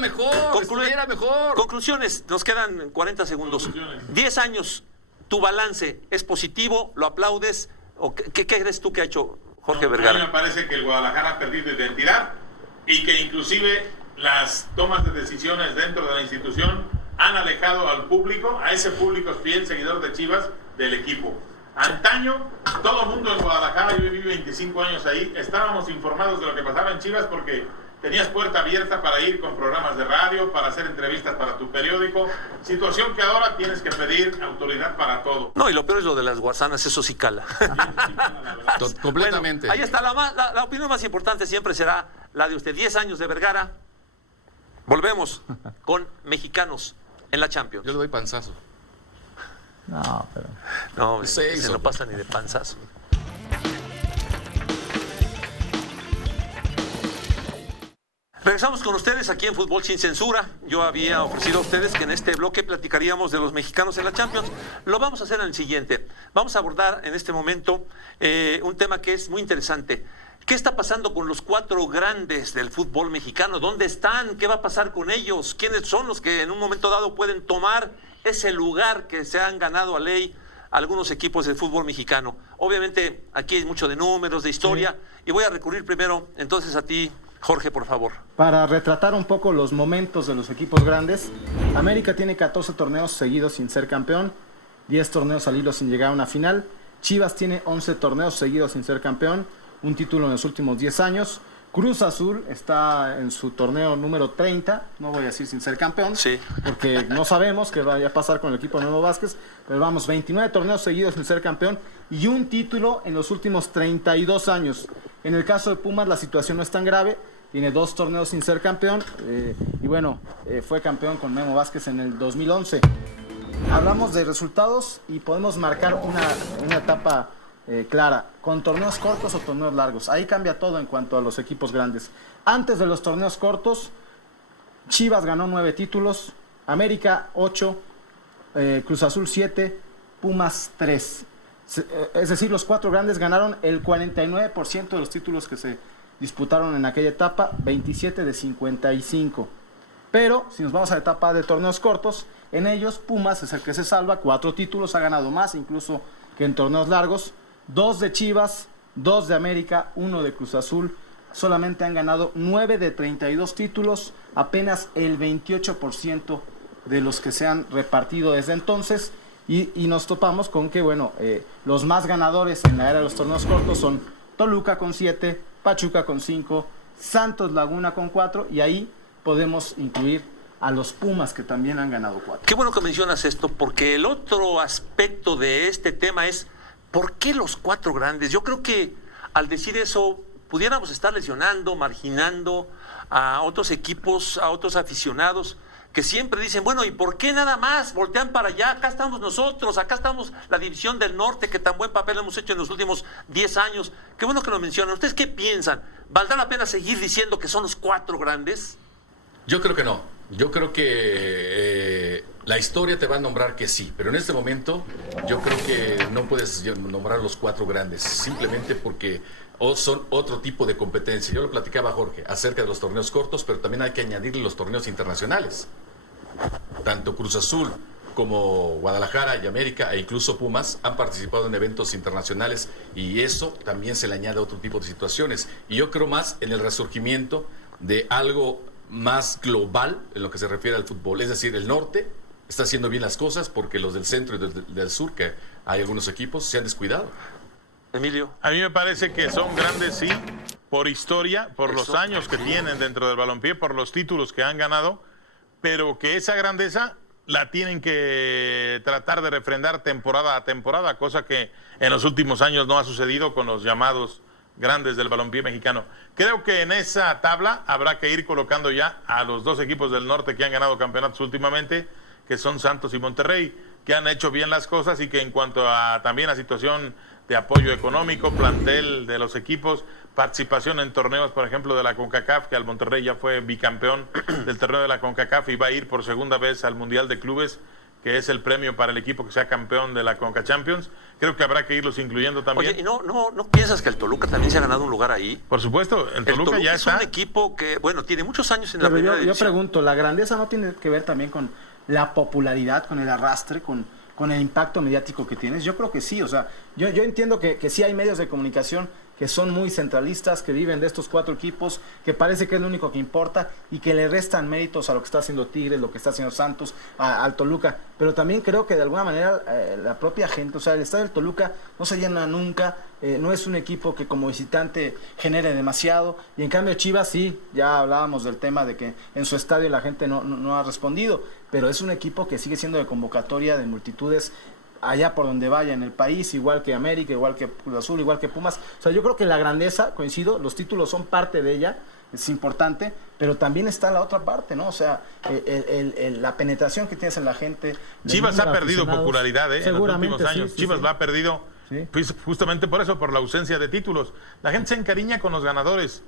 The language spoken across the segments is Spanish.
Mejor, estuviera mejor. Conclusiones, nos quedan 40 segundos. 10 años, ¿tu balance es positivo? ¿Lo aplaudes? ¿O qué crees tú que ha hecho Jorge Vergara? A mí me parece que el Guadalajara ha perdido identidad y que inclusive las tomas de decisiones dentro de la institución han alejado al público, a ese público fiel seguidor de Chivas, del equipo. Antaño, todo el mundo en Guadalajara, yo viví 25 años ahí, estábamos informados de lo que pasaba en Chivas porque tenías puerta abierta para ir con programas de radio, para hacer entrevistas para tu periódico, situación que ahora tienes que pedir autoridad para todo. No, y lo peor es lo de las guasanas, eso sí cala. Completamente. Bueno, ahí está, la opinión más importante siempre será la de usted. 10 años de Vergara. Volvemos con mexicanos en la Champions. Yo le doy panzazo. No, pero... No, Se no pasa ni de panzazo. Regresamos con ustedes aquí en Fútbol Sin Censura. Yo había ofrecido a ustedes que en este bloque platicaríamos de los mexicanos en la Champions. Lo vamos a hacer en el siguiente. Vamos a abordar en este momento un tema que es muy interesante. ¿Qué está pasando con los 4 grandes del fútbol mexicano? ¿Dónde están? ¿Qué va a pasar con ellos? ¿Quiénes son los que en un momento dado pueden tomar ese lugar que se han ganado a ley algunos equipos del fútbol mexicano? Obviamente aquí hay mucho de números, de historia, y voy a recurrir primero entonces a ti, Jorge, por favor. Para retratar un poco los momentos de los equipos grandes, América tiene 14 torneos seguidos sin ser campeón, 10 torneos al hilo sin llegar a una final. Chivas tiene 11 torneos seguidos sin ser campeón, un título en los últimos 10 años. Cruz Azul está en su torneo número 30, no voy a decir sin ser campeón, Sí. porque no sabemos qué vaya a pasar con el equipo de Memo Vázquez, pero vamos, 29 torneos seguidos sin ser campeón y un título en los últimos 32 años. En el caso de Pumas la situación no es tan grave, tiene 2 torneos sin ser campeón y bueno, fue campeón con Memo Vázquez en el 2011. Hablamos de resultados y podemos marcar una etapa clara, con torneos cortos o torneos largos. Ahí cambia todo en cuanto a los equipos grandes. Antes de los torneos cortos, Chivas ganó 9 títulos, América 8, Cruz Azul 7, Pumas 3. Es decir, los 4 grandes ganaron el 49% de los títulos que se disputaron en aquella etapa, 27 de 55. Pero si nos vamos a la etapa de torneos cortos, en ellos Pumas es el que se salva, 4 títulos, ha ganado más incluso que en torneos largos. 2 de Chivas, 2 de América, 1 de Cruz Azul. Solamente han ganado 9 de 32 títulos, apenas el 28% de los que se han repartido desde entonces. Y nos topamos con que, bueno, los más ganadores en la era de los torneos cortos son Toluca con 7, Pachuca con 5, Santos Laguna con 4, y ahí podemos incluir a los Pumas, que también han ganado 4. Qué bueno que mencionas esto, porque el otro aspecto de este tema es ¿por qué los 4 grandes? Yo creo que al decir eso pudiéramos estar lesionando, marginando a otros equipos, a otros aficionados que siempre dicen, bueno, ¿y por qué nada más voltean para allá? Acá estamos nosotros, acá estamos la División del Norte, que tan buen papel hemos hecho en los últimos 10 años. Qué bueno que lo mencionan. ¿Ustedes qué piensan? ¿Valdrá la pena seguir diciendo que son los 4 grandes? Yo creo que no. Yo creo que la historia te va a nombrar que sí, pero en este momento yo creo que no puedes nombrar los 4 grandes, simplemente porque son otro tipo de competencia. Yo lo platicaba a Jorge acerca de los torneos cortos, pero también hay que añadirle los torneos internacionales. Tanto Cruz Azul como Guadalajara y América e incluso Pumas han participado en eventos internacionales y eso también se le añade a otro tipo de situaciones. Y yo creo más en el resurgimiento de algo más global en lo que se refiere al fútbol. Es decir, el norte está haciendo bien las cosas porque los del centro y del sur, que hay algunos equipos, se han descuidado. Emilio. A mí me parece que son grandes, sí, por historia, por los años que tienen dentro del balompié, por los títulos que han ganado, pero que esa grandeza la tienen que tratar de refrendar temporada a temporada, cosa que en los últimos años no ha sucedido con los llamados grandes del balompié mexicano. Creo que en esa tabla habrá que ir colocando ya a los 2 equipos del norte que han ganado campeonatos últimamente, que son Santos y Monterrey, que han hecho bien las cosas y que en cuanto a también a situación de apoyo económico, plantel de los equipos, participación en torneos, por ejemplo, de la CONCACAF, que al Monterrey ya fue bicampeón del torneo de la CONCACAF y va a ir por segunda vez al Mundial de Clubes, que es el premio para el equipo que sea campeón de la Conca Champions. Creo que habrá que irlos incluyendo también. Oye, ¿y no piensas que el Toluca también se ha ganado un lugar ahí? Por supuesto, el Toluca ya es está. un equipo que, bueno, tiene muchos años en la Pero primera yo división. pregunto, ¿la grandeza no tiene que ver también con la popularidad, con el arrastre, con el impacto mediático que tienes? Yo creo que sí, o sea, yo entiendo que sí hay medios de comunicación que son muy centralistas, que viven de estos 4 equipos, que parece que es lo único que importa y que le restan méritos a lo que está haciendo Tigres, lo que está haciendo Santos, al Toluca. Pero también creo que de alguna manera la propia gente, o sea, el estadio del Toluca no se llena nunca, no es un equipo que como visitante genere demasiado, y en cambio Chivas sí, ya hablábamos del tema de que en su estadio la gente no ha respondido, pero es un equipo que sigue siendo de convocatoria de multitudes allá por donde vaya en el país, igual que América, igual que Cruz Azul, igual que Pumas. O sea, yo creo que la grandeza, coincido, los títulos son parte de ella, es importante, pero también está la otra parte, ¿no? O sea, la penetración que tienes en la gente. Chivas ha perdido popularidad en los últimos años. Sí, Chivas sí. lo ha perdido Sí. pues, justamente por eso, por la ausencia de títulos. La gente se encariña con los ganadores.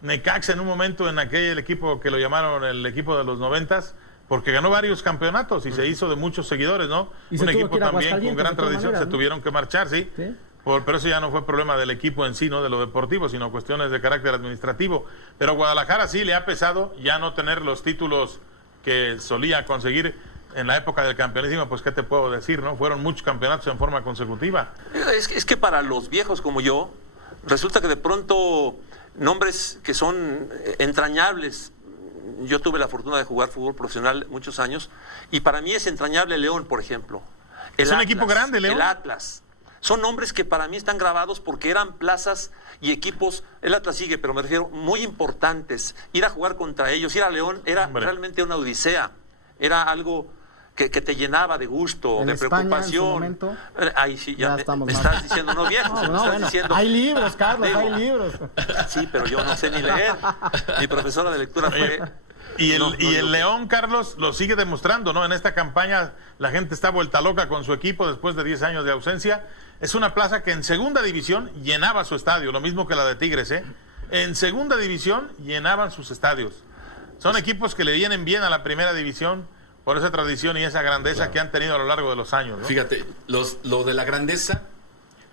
Necaxa en un momento en aquel equipo que lo llamaron el equipo de los 90s, porque ganó varios campeonatos y se hizo de muchos seguidores, ¿no? Y se Un tuvo equipo que ir a también con Aguascalientes, gran de todas tradición, maneras, se ¿no? tuvieron que marchar, sí. Sí. Pero eso ya no fue problema del equipo en sí, ¿no? De lo deportivo, sino cuestiones de carácter administrativo. Pero a Guadalajara sí le ha pesado ya no tener los títulos que solía conseguir en la época del campeonísimo. Pues, ¿qué te puedo decir, no? Fueron muchos campeonatos en forma consecutiva. Es que para los viejos como yo, resulta que de pronto nombres que son entrañables. Yo tuve la fortuna de jugar fútbol profesional muchos años y para mí es entrañable León, por ejemplo. Es un equipo grande, León. El Atlas. Son nombres que para mí están grabados porque eran plazas y equipos, el Atlas sigue, pero me refiero, muy importantes. Ir a jugar contra ellos, ir a León, era realmente una odisea. Era algo que te llenaba de gusto, En de España, preocupación. en su momento, Ahí sí, ya estamos me mal. estás diciendo, no viejos, me estás bueno, diciendo. hay libros, Carlos, Digo, hay libros. Sí, pero yo no sé ni leer. Mi profesora de lectura fue... Y el, No, no, y el yo- León, Carlos, lo sigue demostrando, ¿no? En esta campaña la gente está vuelta loca con su equipo después de 10 años de ausencia. Es una plaza que en segunda división llenaba su estadio, lo mismo que la de Tigres, ¿eh? En segunda división llenaban sus estadios. Son equipos que le vienen bien a la primera división por esa tradición y esa grandeza que han tenido a lo largo de los años, ¿no? Fíjate, lo de la grandeza,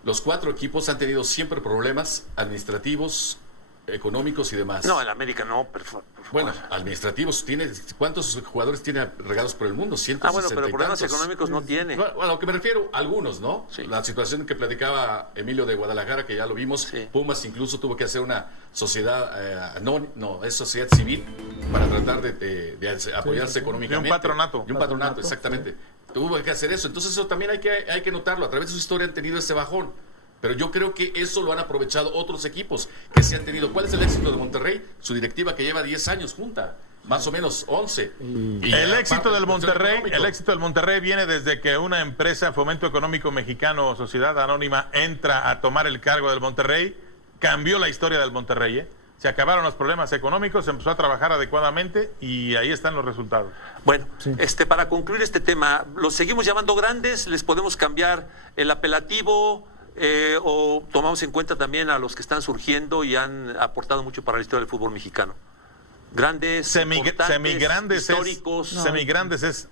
los 4 equipos han tenido siempre problemas administrativos, económicos y demás. No, en América no, por favor. Bueno, administrativos, ¿cuántos jugadores tiene regados por el mundo? 160 bueno, pero y problemas tantos. económicos no tiene. Bueno, a lo que me refiero, algunos, ¿no? Sí. La situación que platicaba Emilio de Guadalajara, que ya lo vimos, Sí. Pumas incluso tuvo que hacer una sociedad, es sociedad civil, para tratar de apoyarse económicamente. Y un patronato. Y un patronato, exactamente. Tuvo que hacer eso. Entonces eso también hay que notarlo. A través de su historia han tenido ese bajón. Pero yo creo que eso lo han aprovechado otros equipos que se han tenido. ¿Cuál es el éxito de Monterrey? Su directiva que lleva 10 años junta, más o menos 11. Y El aparte éxito del cuestión Monterrey, económico. el éxito del Monterrey viene desde que una empresa, Fomento Económico Mexicano, Sociedad Anónima, entra a tomar el cargo del Monterrey, cambió la historia del Monterrey, ¿eh? Se acabaron los problemas económicos, se empezó a trabajar adecuadamente y ahí están los resultados. Bueno, Sí. para concluir este tema, ¿los seguimos llamando grandes? ¿Les podemos cambiar el apelativo? ¿O tomamos en cuenta también a los que están surgiendo y han aportado mucho para la historia del fútbol mexicano? Grandes, importantes, Semigrandes históricos. semigrandes es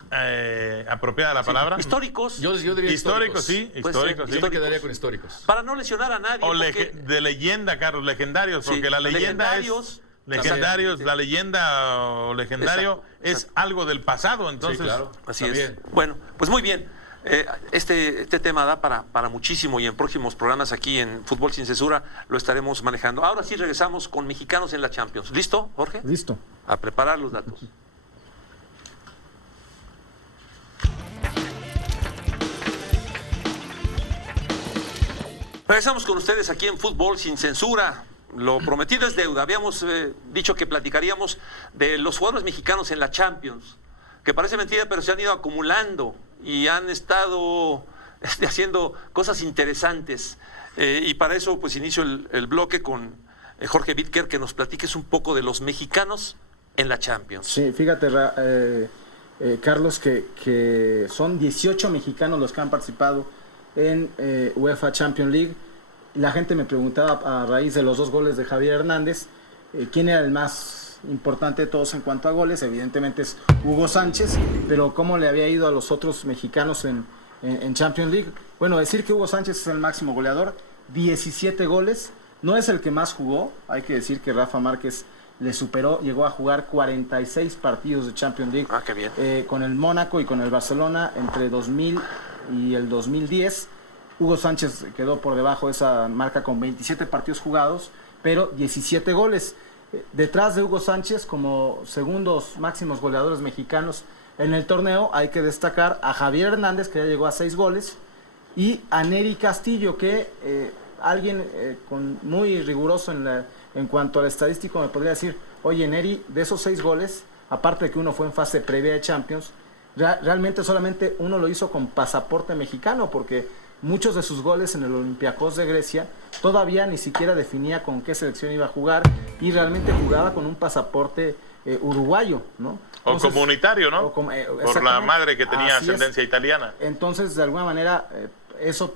apropiada la palabra. Históricos. Yo diría Históricos, sí, Puede históricos, ser, sí. Yo me quedaría con históricos. Para no lesionar a nadie. O porque- de leyenda, Carlos, legendarios, Sí, porque la leyenda legendarios. es... Legendarios, Exactamente. la leyenda o legendario Exacto, es exacto. algo del pasado, entonces... Sí, claro. Así También. es. Bueno, pues muy bien. Este tema da para muchísimo y en próximos programas aquí en Fútbol Sin Censura lo estaremos manejando. Ahora sí regresamos con mexicanos en la Champions. ¿Listo, Jorge? Listo. A preparar los datos. Regresamos con ustedes aquí en Fútbol Sin Censura. Lo prometido es deuda. Habíamos dicho que platicaríamos de los jugadores mexicanos en la Champions, que parece mentira, pero se han ido acumulando y han estado haciendo cosas interesantes. Y para eso, pues inicio el bloque con Jorge Bitker, que nos platiques un poco de los mexicanos en la Champions. Sí, fíjate, Carlos, que son 18 mexicanos los que han participado en UEFA Champions League. La gente me preguntaba a raíz de los 2 goles de Javier Hernández, quién era el más más importante de todos en cuanto a goles, evidentemente es Hugo Sánchez, pero ¿cómo le había ido a los otros mexicanos en Champions League? Bueno, decir que Hugo Sánchez es el máximo goleador, 17 goles, no es el que más jugó, hay que decir que Rafa Márquez le superó, llegó a jugar 46 partidos de Champions League qué bien. con el Mónaco y con el Barcelona entre 2000 y el 2010. Hugo Sánchez quedó por debajo de esa marca con 27 partidos jugados, pero 17 goles. Detrás de Hugo Sánchez, como segundos máximos goleadores mexicanos en el torneo, hay que destacar a Javier Hernández, que ya llegó a 6 goles, y a Neri Castillo, que alguien muy riguroso en cuanto al estadístico me podría decir, oye, Neri, de esos 6 goles, aparte de que uno fue en fase previa de Champions, realmente solamente uno lo hizo con pasaporte mexicano, porque muchos de sus goles en el Olympiacos de Grecia todavía ni siquiera definía con qué selección iba a jugar y realmente jugaba con un pasaporte uruguayo, ¿no? Entonces, o comunitario, ¿no? Por la madre que tenía ascendencia italiana. Entonces, de alguna manera, eso,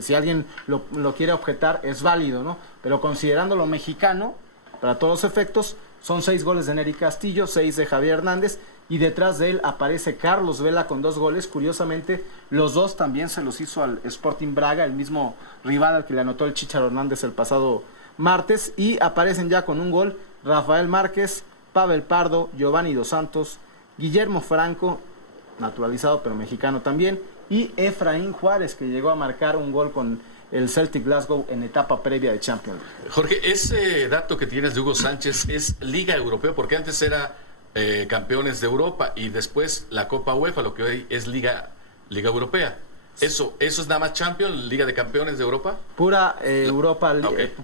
si alguien lo quiere objetar, es válido, ¿no? Pero considerándolo mexicano, para todos los efectos, son 6 goles de Neri Castillo, 6 de Javier Hernández, y detrás de él aparece Carlos Vela con 2 goles. Curiosamente, los 2 también se los hizo al Sporting Braga, el mismo rival al que le anotó el Chícharo Hernández el pasado martes, y aparecen ya con 1 gol Rafael Márquez, Pavel Pardo, Giovanni Dos Santos, Guillermo Franco, naturalizado pero mexicano también, y Efraín Juárez, que llegó a marcar 1 gol con el Celtic Glasgow en etapa previa de Champions League. Jorge, ese dato que tienes de Hugo Sánchez es Liga Europea, porque antes era campeones de Europa y después la Copa UEFA, lo que hoy es Liga Europea. ¿Eso es nada más Champions, Liga de Campeones de Europa? Pura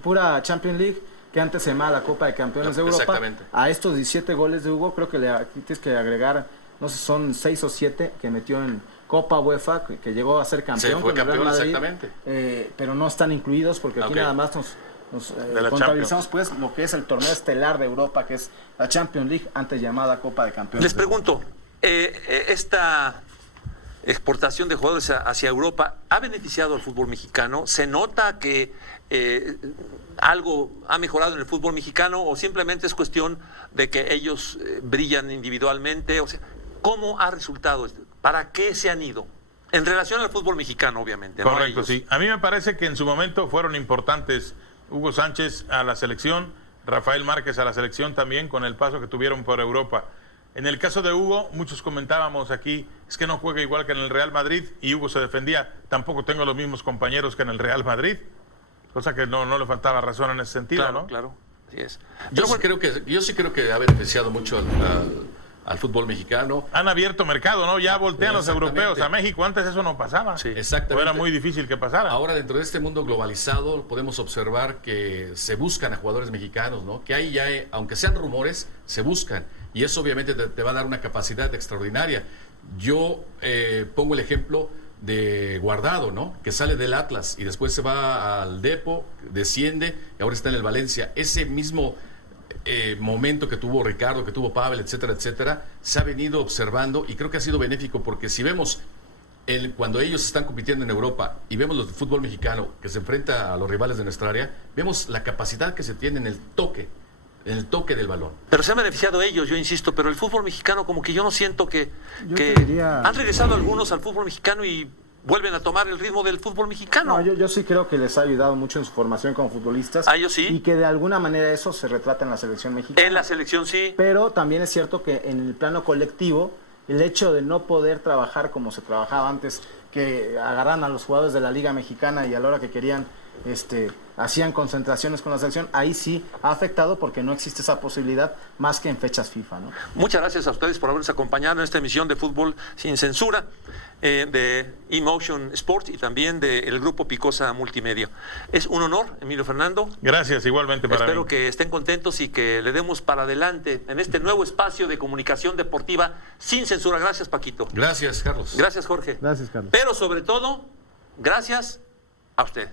pura Champions League, que antes se llamaba la Copa de Campeones de Europa. Exactamente. A estos 17 goles de Hugo, creo que tienes que agregar, no sé, son 6 o 7 que metió en Copa UEFA, que llegó a ser campeón. Sí, fue con el Real campeón, Madrid, exactamente. pero no están incluidos porque aquí nada más nos contabilizamos pues lo que es el torneo estelar de Europa, que es la Champions League, antes llamada Copa de Campeones. Les pregunto, esta exportación de jugadores hacia Europa ha beneficiado al fútbol mexicano. ¿Se nota que algo ha mejorado en el fútbol mexicano o simplemente es cuestión de que ellos brillan individualmente? O sea, ¿cómo ha resultado esto? ¿Para qué se han ido? En relación al fútbol mexicano, obviamente. Correcto, ¿no? sí. A mí me parece que en su momento fueron importantes Hugo Sánchez a la selección, Rafael Márquez a la selección también, con el paso que tuvieron por Europa. En el caso de Hugo, muchos comentábamos aquí, es que no juega igual que en el Real Madrid, y Hugo se defendía, tampoco tengo los mismos compañeros que en el Real Madrid, cosa que no le faltaba razón en ese sentido, claro, ¿no? Claro, así es. Yo sí creo que ha beneficiado mucho al fútbol mexicano. Han abierto mercado, ¿no? Ya voltean los europeos a México. Antes eso no pasaba. Sí, exactamente. O era muy difícil que pasara. Ahora, dentro de este mundo globalizado, podemos observar que se buscan a jugadores mexicanos, ¿no? Que ahí ya, aunque sean rumores, se buscan. Y eso obviamente te va a dar una capacidad extraordinaria. Yo pongo el ejemplo de Guardado, ¿no? Que sale del Atlas y después se va al Depo, desciende y ahora está en el Valencia. Ese mismo momento que tuvo Ricardo, que tuvo Pavel, etcétera, etcétera, se ha venido observando y creo que ha sido benéfico porque si vemos cuando ellos están compitiendo en Europa y vemos los de fútbol mexicano que se enfrenta a los rivales de nuestra área, vemos la capacidad que se tiene en el toque del balón. Pero se han beneficiado ellos, yo insisto, pero el fútbol mexicano como que yo no siento que diría... han regresado algunos al fútbol mexicano y vuelven a tomar el ritmo del fútbol mexicano. No, yo sí creo que les ha ayudado mucho en su formación como futbolistas. ¿A ellos sí? Y que de alguna manera eso se retrata en la selección mexicana. En la selección sí. Pero también es cierto que en el plano colectivo, el hecho de no poder trabajar como se trabajaba antes, que agarran a los jugadores de la Liga Mexicana y a la hora que querían hacían concentraciones con la selección, ahí sí ha afectado porque no existe esa posibilidad más que en fechas FIFA, ¿no? Muchas gracias a ustedes por habernos acompañado en esta emisión de Fútbol Sin Censura de Emotion Sport y también del Grupo Picosa Multimedia. Es un honor, Emilio Fernando. Gracias, igualmente para Espero mí. que estén contentos y que le demos para adelante en este nuevo espacio de comunicación deportiva sin censura. Gracias, Paquito. Gracias, Carlos. Gracias, Jorge. Gracias, Carlos. Pero sobre todo, gracias a usted.